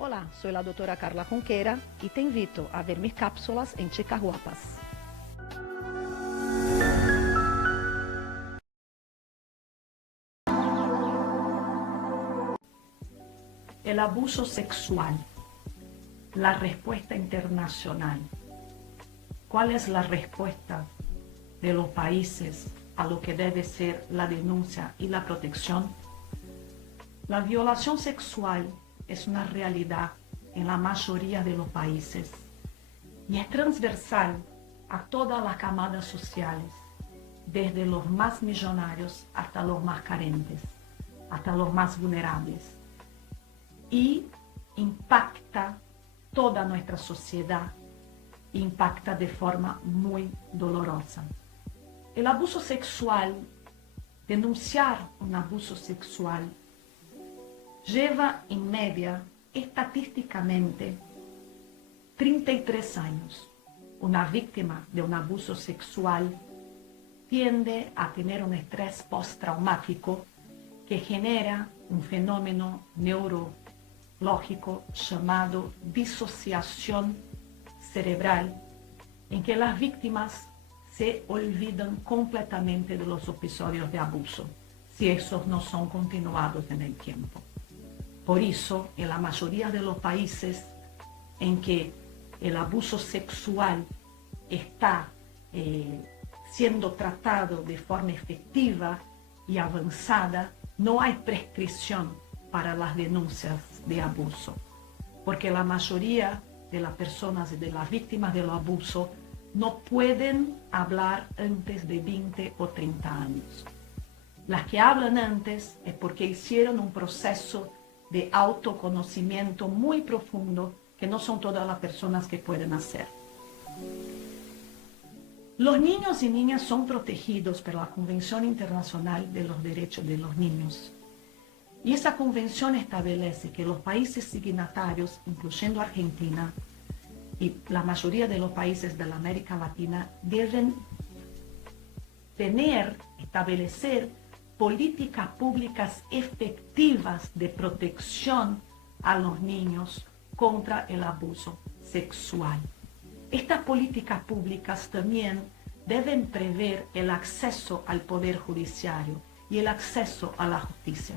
Hola, soy la doctora Carla Junquera y te invito a ver mis cápsulas en Chicas Guapas. El abuso sexual, la respuesta internacional. ¿Cuál es la respuesta de los países a lo que debe ser la denuncia y la protección? La violación sexual es una realidad en la mayoría de los países y es transversal a todas las camadas sociales, desde los más millonarios hasta los más carentes, hasta los más vulnerables, y impacta toda nuestra sociedad, impacta de forma muy dolorosa. El abuso sexual, denunciar un abuso sexual, lleva en media, estadísticamente, 33 años. Una víctima de un abuso sexual tiende a tener un estrés postraumático que genera un fenómeno neurológico llamado disociación cerebral, en que las víctimas se olvidan completamente de los episodios de abuso, si esos no son continuados en el tiempo. Por eso, en la mayoría de los países en que el abuso sexual está siendo tratado de forma efectiva y avanzada, no hay prescripción para las denuncias de abuso, porque la mayoría de las personas y de las víctimas del abuso no pueden hablar antes de 20 o 30 años. Las que hablan antes es porque hicieron un proceso de autoconocimiento muy profundo que no son todas las personas que pueden hacer. Los niños y niñas son protegidos por la Convención Internacional de los Derechos de los Niños. Y esa convención establece que los países signatarios, incluyendo Argentina y la mayoría de los países de la América Latina, deben establecer políticas públicas efectivas de protección a los niños contra el abuso sexual. Estas políticas públicas también deben prever el acceso al poder judiciario y el acceso a la justicia.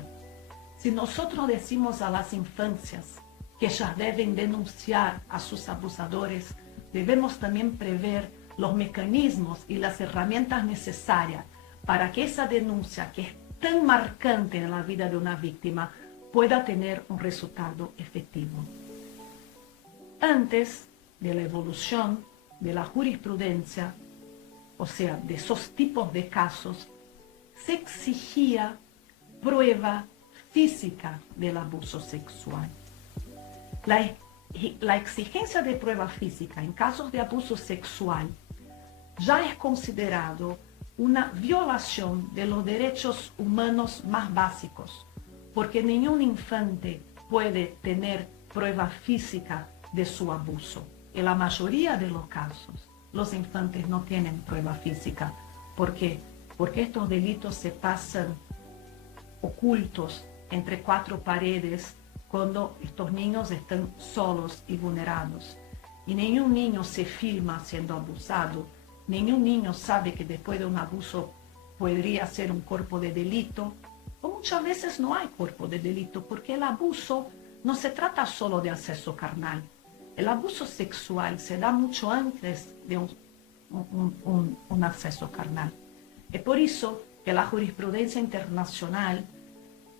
Si nosotros decimos a las infancias que ellas deben denunciar a sus abusadores, debemos también prever los mecanismos y las herramientas necesarias para que esa denuncia, que es tan marcante en la vida de una víctima, pueda tener un resultado efectivo. Antes de la evolución de la jurisprudencia, o sea, de esos tipos de casos, se exigía prueba física del abuso sexual. La exigencia de prueba física en casos de abuso sexual ya es considerado una violación de los derechos humanos más básicos, porque ningún infante puede tener prueba física de su abuso. En la mayoría de los casos, los infantes no tienen prueba física. ¿Por qué? Porque estos delitos se pasan ocultos entre cuatro paredes cuando estos niños están solos y vulnerados. Y ningún niño se filma siendo abusado. Ningún niño sabe que después de un abuso podría ser un cuerpo de delito, o muchas veces no hay cuerpo de delito, porque el abuso no se trata solo de acceso carnal. El abuso sexual se da mucho antes de un acceso carnal. Es por eso que la jurisprudencia internacional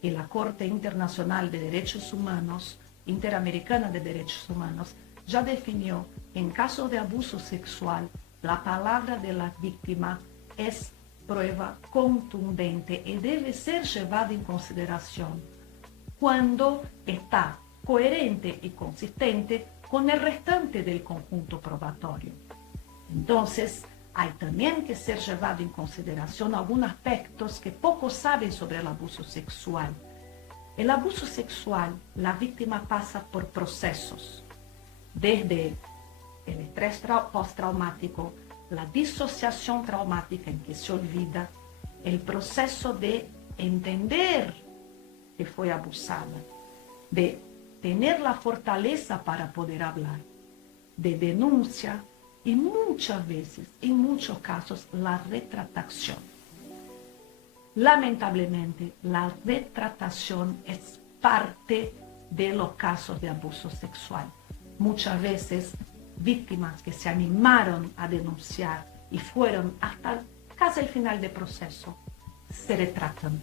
y la Corte Internacional de Derechos Humanos, Interamericana de Derechos Humanos, ya definió que en caso de abuso sexual, la palabra de la víctima es prueba contundente y debe ser llevada en consideración cuando está coherente y consistente con el restante del conjunto probatorio. Entonces, hay también que ser llevado en consideración algunos aspectos que pocos saben sobre el abuso sexual. El abuso sexual, la víctima pasa por procesos, desde el estrés postraumático, la disociación traumática en que se olvida, el proceso de entender que fue abusada, de tener la fortaleza para poder hablar, de denuncia y muchas veces, en muchos casos, la retractación. Lamentablemente, la retractación es parte de los casos de abuso sexual. Muchas veces, víctimas que se animaron a denunciar y fueron hasta casi el final del proceso, se retractan.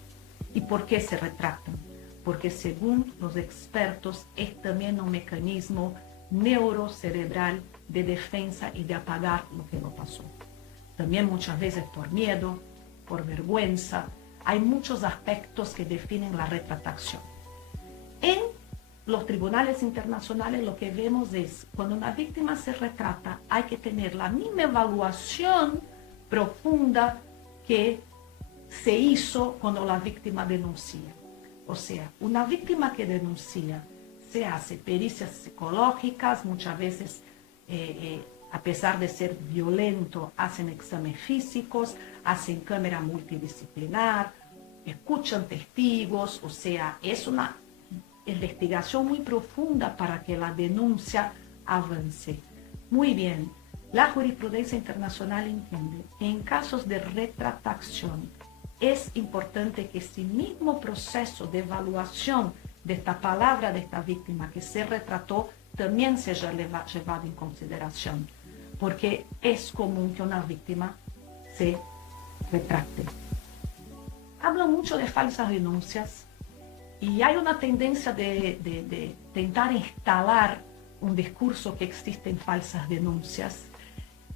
¿Y por qué se retractan? Porque según los expertos es también un mecanismo neurocerebral de defensa y de apagar lo que lo pasó. También muchas veces por miedo, por vergüenza. Hay muchos aspectos que definen la retractación. En los tribunales internacionales lo que vemos es cuando una víctima se retrata hay que tener la misma evaluación profunda que se hizo cuando la víctima denuncia. O sea, una víctima que denuncia se hace pericias psicológicas, muchas veces, a pesar de ser violento, hacen exámenes físicos, hacen cámara multidisciplinar, escuchan testigos, o sea, es una investigación muy profunda para que la denuncia avance. Muy bien, la jurisprudencia internacional entiende que en casos de retractación es importante que este mismo proceso de evaluación de esta palabra de esta víctima que se retrató también sea llevado en consideración, porque es común que una víctima se retracte. Hablo mucho de falsas denuncias y hay una tendencia de tentar instalar un discurso que existen falsas denuncias,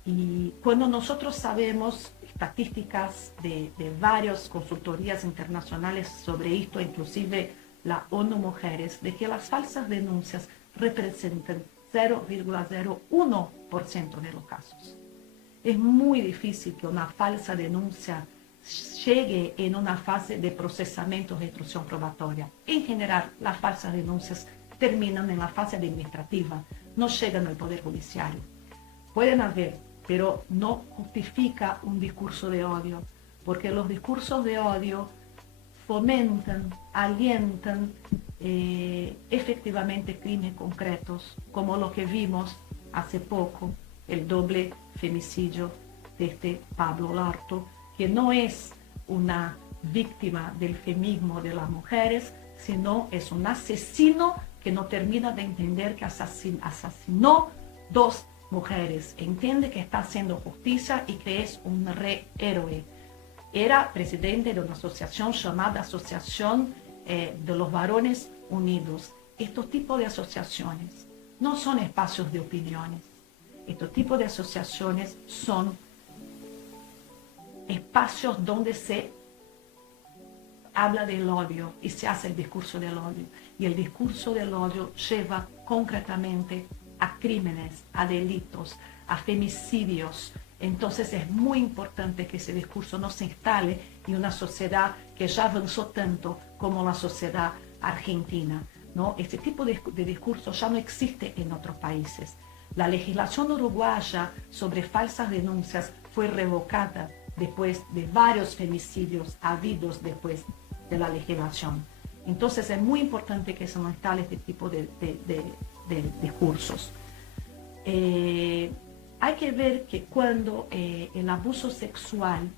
y cuando nosotros sabemos estadísticas de varias consultorías internacionales sobre esto, inclusive la ONU Mujeres, de que las falsas denuncias representan 0,01% de los casos. Es muy difícil que una falsa denuncia llegue en una fase de procesamiento de instrucción probatoria. En general, las falsas denuncias terminan en la fase administrativa, no llegan al Poder Judicial. Pueden haber, pero no justifica un discurso de odio, porque los discursos de odio fomentan, alientan efectivamente crímenes concretos, como lo que vimos hace poco, el doble femicidio de este Pablo Larto, que no es una víctima del feminismo de las mujeres, sino es un asesino que no termina de entender que asesinó dos mujeres. Entiende que está haciendo justicia y que es un héroe. Era presidente de una asociación llamada Asociación de los Varones Unidos. Estos tipos de asociaciones no son espacios de opiniones. Estos tipos de asociaciones son espacios donde se habla del odio y se hace el discurso del odio. Y el discurso del odio lleva concretamente a crímenes, a delitos, a femicidios. Entonces es muy importante que ese discurso no se instale en una sociedad que ya avanzó tanto como la sociedad argentina, ¿no? Este tipo de discurso ya no existe en otros países. La legislación uruguaya sobre falsas denuncias fue revocada después de varios femicidios habidos después de la legislación. Entonces es muy importante que se no instale este tipo de discursos. Hay que ver que cuando el abuso sexual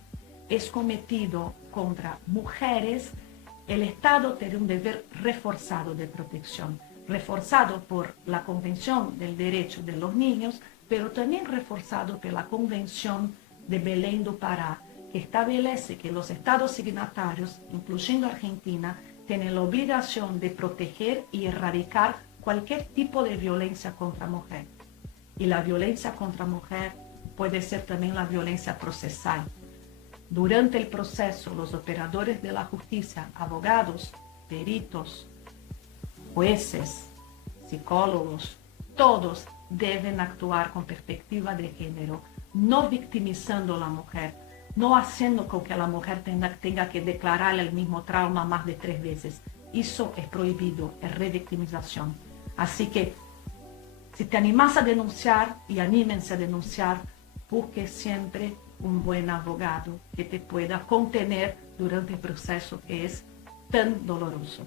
es cometido contra mujeres, el Estado tiene un deber reforzado de protección. reforzado por la Convención del Derecho de los Niños, pero también reforzado por la Convención de Belém do Pará, que establece que los estados signatarios, incluyendo Argentina, tienen la obligación de proteger y erradicar cualquier tipo de violencia contra mujer. Y la violencia contra mujer puede ser también la violencia procesal. Durante el proceso, los operadores de la justicia, abogados, peritos, jueces, psicólogos, todos deben actuar con perspectiva de género, no victimizando a la mujer, no haciendo con que la mujer tenga que declarar el mismo trauma más de 3 veces. Eso es prohibido, es revictimización. Así que, si te animas a denunciar, y anímense a denunciar, busque siempre un buen abogado que te pueda contener durante el proceso que es tan doloroso.